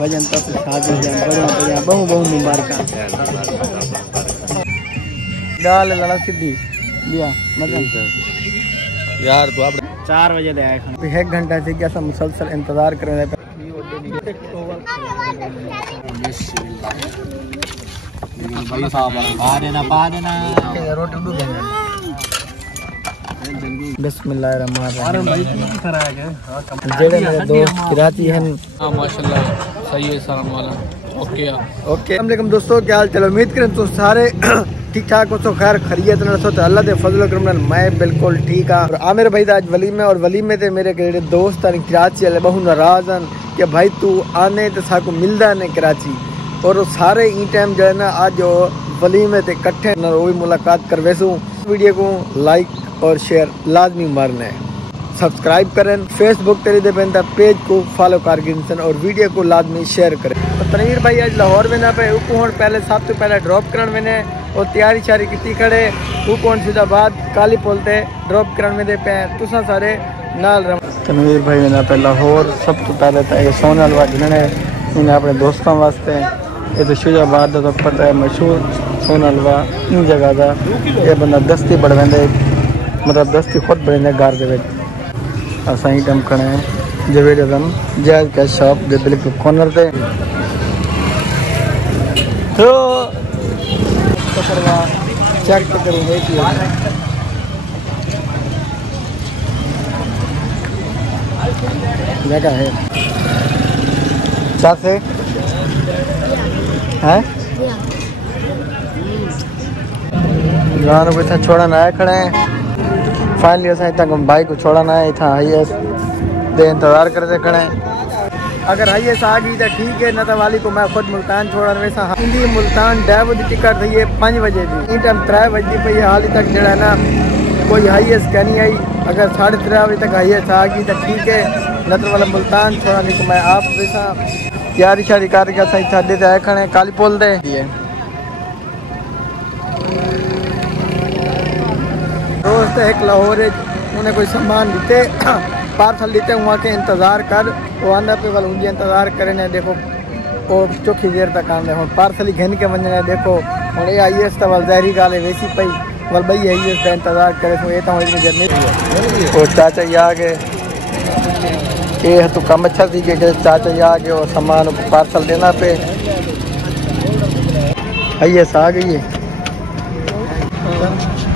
भजन तक शादी बढ़िया बहु बहु मुबारक गाल लड़ा सीधी दिया मतलब यार तो आप 4 बजे दे आए खाना 1 घंटा से क्या सब मुसलसल इंतजार कर रहे थे। जेड़े मेरे दोस्त कराची हैं माशाल्लाह सही है सलाम वाला ओके अस्सलाम दोस्तों, क्या हाल चाल। उम्मीद करें तो सारे ठीक ठाक हो तो खैर खरीत न तो अल्लाह दे फजल करम नाल मैं बिल्कुल ठीक हाँ। और आमिर भाई दा आज वलीमे और वलीमे ते मेरे जेड़े दोस्त हैं कराची वाले बहु नाराज हैं कि भाई तू आने तो साको मिलदा ने कराची और सारे ई टाइम जो है ना आज वलीमे ते इकट्ठे न वही मुलाकात करवेसू। वीडियो को लाइक और शेयर लाजमी मारना है, सब्सक्राइब करें, फेसबुक तेरी दे पेज को फॉलो कर और वीडियो को लाजमी शेयर करें। तो तनवीर भाई आज लाहौर में ना पे हुण पहले सब तो पहले ड्रॉप करन में और तैयारी शारी की खड़े हुण फिजाबाद काली पुल ते ड्रॉप करन में दे पे तुसा सारे नाल रह। तनवीर भाई ना पे लाहौर सब तो पहले तो ये सोने हलवा गिनने इन्हें अपने दोस्तों वास्ते ये तो फिजाबाद का तो पता है मशहूर सोना हलवा इन जगह का ये बंदा दस्ती बढ़वेंदे मतलब दस्ती खुद बढ़ेंदे घर दे विच। असां ही टाइम खड़े हैं जवेद आजम जैज का शॉप दे बिल्कुल कॉर्नर पे तो चेक करूँ जगह है से है गाँव को इतना छोड़ा ना है खड़े हैं। फाइनली असा इतना भाई को छोड़ा ना है इतना हाईएस दे इंतजार करते खड़े हैं। अगर हाईएस आ गई तो ठीक है न तो वाली को मैं खुद मुल्तान छोड़ा वैसा हिंदी मुल्तान डैब की टिकट थी है 5 बजे की इन टाइम 3 बजे पी हाल तक जरा ना कोई हाईएस क्या नहीं आई। अगर 3:30 बजे तक हाईएस आ गई तो ठीक है न तो वाला मुल्तान छोड़ा नहीं तो मैं आप वैसा तैयारी शारी करके सही साढ़े आए खड़े काली पुल दे दोस्त एक लाहौर उन्हें कोई सामान दीते पार्सल दीते वहाँ के इंतज़ार कर वो आना पे वाल उनकी इंतज़ार करें देखो वो चौखी देर तक आने हम पार्सल ही घन के वजने देखो और ये आईएस तो वाल जहरी गाल है वैसी पई वाल भाई आईएस का इंतज़ार करे तो ये तो जर्नी और चाचा ये आ गए ये तो कम अच्छा थी कि चाचा ये आ गए और सामान पार्सल देना पे आईएस आ गई है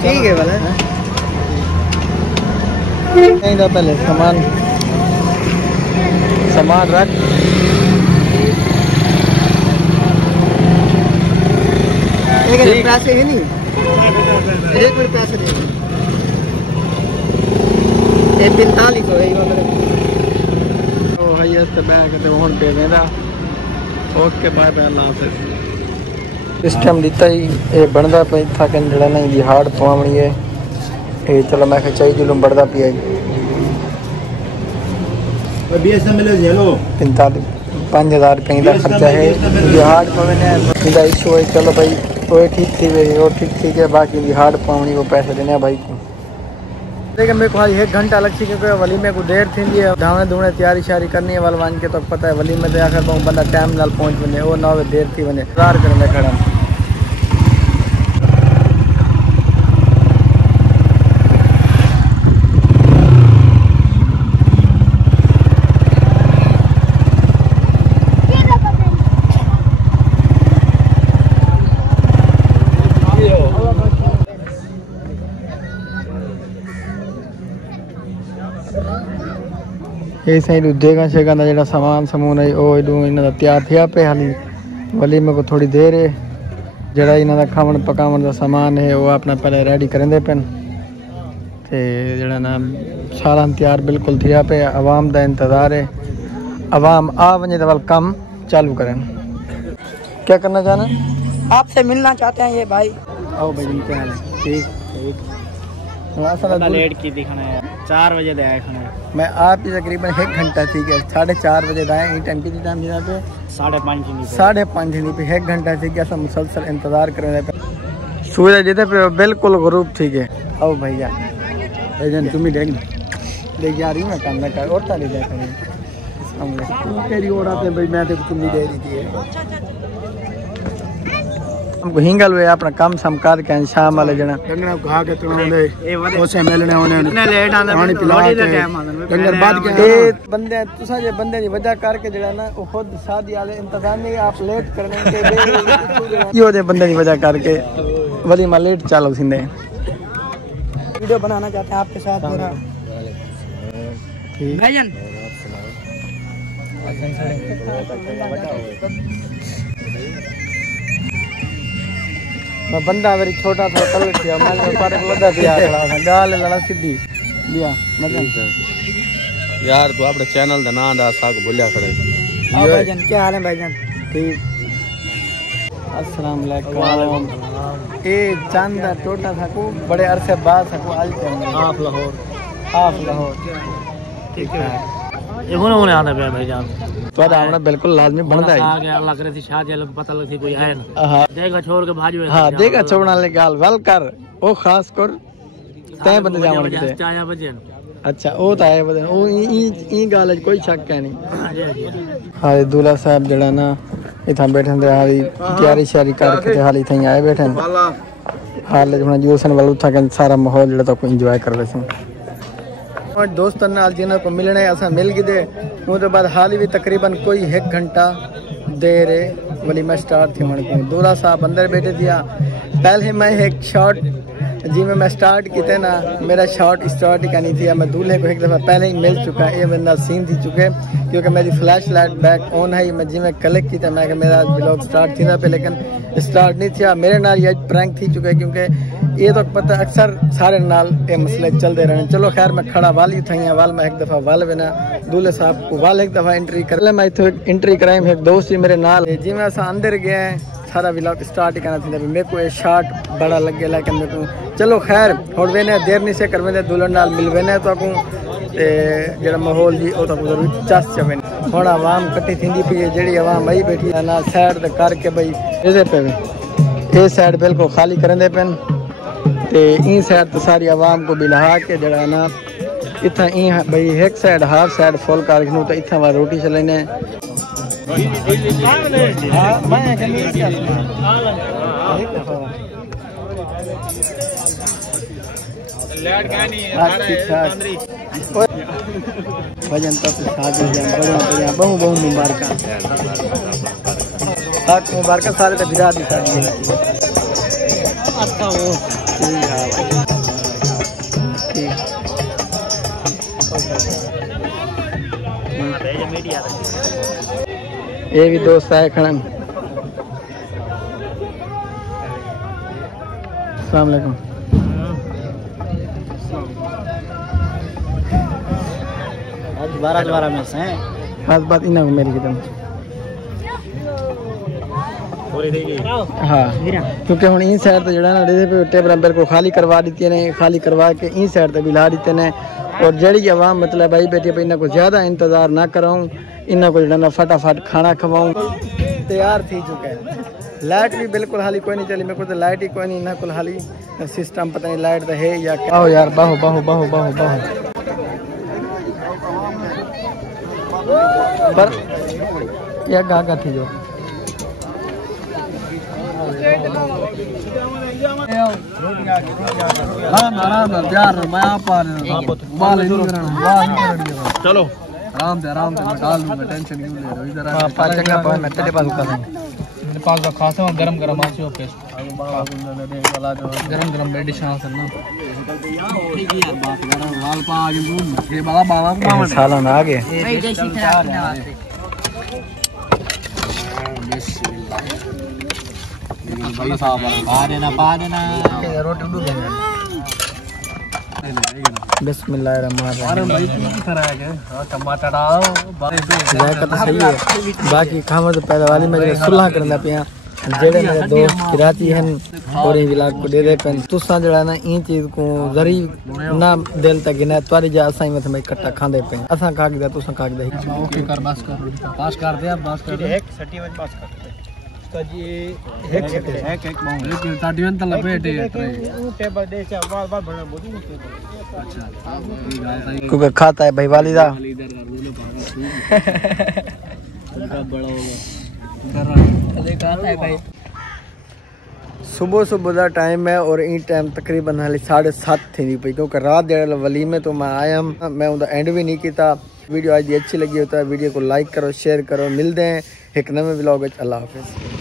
ठीक है वाला नहीं था पहले सामान रख पैसे है नहीं एक मिनट पैसे दे 45 हो पे मेरा ओके बाय बाय अल्लाह हाफिज़। इस टाइम दिता ही ये बनता पे था कि जड़ा नहीं दी हार्ड पवावनी है ये चलो मैं चाहिए जो बढ़ता पिया 5,000 रुपये का खर्चा है हार्ड पवने इशू है। चलो भाई वो ठीक थी भाई वो ठीक ठीक है बाकी हार्ड पवनी को पैसे देने भाई को लेकिन मेरे को 1 घंटा लग सी क्योंकि वलीमे को देर थी धावने धुवने तैयारी शारी करनी है वाल के तो पता है वलीमे तो आखिर बहुत बंदा टाइम नाल पहुँच वने वो ना देर थी वने इंतजार करने खड़ा। ये सही देगा शेगा का जो सामान समून है वो इन्हों तैयार थे पे हाली वलीमे को थोड़ी देर है जरा इन्हों खावन पकावन का सामान है वो अपना पहले रेडी करेंदे पेन ते जरा ना सारा तैयार बिल्कुल थिया पे आवाम का इंतज़ार है आवाम आ वजे तो वाल काम चालू करें। क्या करना चाहना आपसे मिलना चाहते हैं ये भाई आओ भाई क्या हाल है ठीक ठीक लेट की दिखाना है 4 बजे दे आए खाना मैं आप ही तकरीबन 1 घंटा थी 4:30 बजे दाएँ टाइम की टाइम दिया पे 5:30 नहीं पे 1 घंटा थी क्या सब मुसलसल इंतज़ार कर रहे पे सूरज जिते पे बिल्कुल गरूब ठीक है। आओ भैया तुम ही देख यार मैं काम ना कर और ताली देख तेरी ओर आते भाई मैं तो चुन्नी दे दी थी हमको हिंगल वे अपना काम समकार के शाम वाले जना डंगर खा के तोड़े ओसे मिलने होने इतने लेट आंदा पानी पिला के डंगर बाद के ए बंदे तुसा जे बंदे दी वजह करके जड़ा ना वो खुद शादी वाले इंतजाम नहीं आप लेट करने के यो दे बंदे दी वजह करके वलीमा लेट चालू सिंदे वीडियो बनाना चाहते हैं आपके साथ मेरा भाईजान मैं बंदा मेरी छोटा था कल किया मैं पर लगा दिया खड़ा था गाल लड़ा सीधी लिया मतलब यार तू अपने चैनल दा नाम दा साग भूलिया खड़े हां भाईजान क्या हाल है भाईजान ठीक अस्सलाम वालेकुम ए चांदा छोटा था को बड़े अरसे बाद था को आज हाफ लाहौर ठीक है ये होने आना पे भाईजान तो आना बिल्कुल लाजमी बनता है आ गया लग रही थी शादी को पता लग थी कोई है ना हां देगा छोड़ के भाजी हां देगा छोड़ना ले गाल वेल कर ओ खास कर तय बंदे जावन के आया बजे अच्छा ओ तो आए बदे ओ ई गाल कोई शक है नहीं हां दूल्हा साहब जड़ा ना इथा बैठे थे हाली तैयारी शारी करके हाली थई आए बैठे हाल जो जूसन वाल उठा के सारा माहौल जड़ा तो एंजॉय कर रहे और दोस्तों नाल जिन्हां को मिलने असा मिल गए उसके बाद हाल भी तकरीबन कोई 1 घंटा देर वलीमा स्टार्ट थी मन को दूल्हा साहब अंदर बैठे दिया पहले मैं एक शॉट जी मैं स्टार्ट किया ना मेरा शॉट स्टार्ट ही करनी थी मैं दूल्हे को एक दफ़ा पहले ही मिल चुका ये बंदा सीन थी चुके क्योंकि मेरी फ्लैश लाइट बैक ऑन है मैं जी मैं कलेक्ट किया मैं मेरा ब्लॉग स्टार्ट थी पे लेकिन स्टार्ट नहीं था मेरे नाल ये प्रैंक थी चुके क्योंकि ये तो पता अक्सर सारे नाल ये मसले चलते रहने चलो खैर मैं खड़ा वाल ही था वाल मैं एक दफ़ा वाल बिना दूल्हे साहब को वाल एक दफ़ा एंट्री कर मैं इतने एंट्री कराई एक दोस्त ही मेरे नाल जी मैं असा अंदर गया सारा व्लॉग स्टार्ट ही करना थी मेरे को ये शॉट बड़ा लग गया लेकिन मेरे को चलो खैर और वेने देर नहीं से करवे दुल्हन नाल मिलवेने तो जो माहौल जी वो तो चस चवे हम आवाम कट्ठी थी पी है जी आवाम आई बैठी ना साइड करके भाई इधर पे ये साइड बिल्कुल खाली करेंदे पेन ते ई साइड तो सारी आवाम को बिलहा के जड़ा ना इतना ई भाई एक साइड हाफ साइड फुल कर तो इतना वार रोटी चलेने भजन तक बहु बहु मुबारक सारे तो बिरा दी ये भी दोस्त आए खड़न अस्सलाम वालेकुम आज 12 में से बात बात इना को मेरी कितम हाँ क्योंकि हम ई साइड तो जड़ा ना टेबल बिल्कुल खाली करवा दी ने खाली करवा के ई साइड तो बिला दी ने और जड़ी आवाम मतलब भाई बेटी पे इन्हें को ज़्यादा इंतज़ार ना कराऊँ इन्हें को जड़ा फटाफट खाना खवाऊँ तैयार थी चुके हैं लाइट भी बिल्कुल हाली कोई नहीं चली मेरे को तो लाइट ही कोई नहीं इन्हें को हाली सिस्टम पता नहीं लाइट तो है या क्या हो यार बाहु बाहु बाहु बाहु बाहु पर या गा थी जो चलो आराम से मैं डाल दूंगा टेंशन क्यों ले रहे हो इधर चंगा पास मैं तेरे पास उतर मेरे पास का खासा गरम आसी हो पेश गरम बेडी शान से ना लाल पा आगे ये बाबा सालन आ गए पा देना रोटी उड़ गई बिस्मिल्लाहिर्रहमानिर्रहीम टमाटर डालो सही है बाकी खावा तो पहले वाली में सुलह करना पिया जेड़े मेरे दोस्त किराती हैं और ये व्लॉग को दे दे पेन तुसा जड़ा ना ई चीज को जरी ना दिल तक गिना तवारी जा असाई में मैं इकट्ठा खांदे पे असा काग दे तुसा काग दे ओके कर पास कर दे अब पास कर दे एक सटी वज पास कर उसका जी एक लेकिन ताडियन त लपेट है टेबल दे चा बार बना बोलू अच्छा ये गाल सही क्योंकि खाता है भाई वालिदा इधर कर दो भागा उनका बड़ा होगा अरे खाता है भाई सुबह सुबह का टाइम है और इन टाइम तकरीबन हाली 7:30 थी पई क्योंकि रात देर वलीमे तो मैं आया मैं उनका एंड भी नहीं किया। वीडियो आज अच्छी लगी होता है वीडियो को लाइक करो शेयर करो मिलते हैं एक नवे व्लॉग। अल्लाह हाफिज़।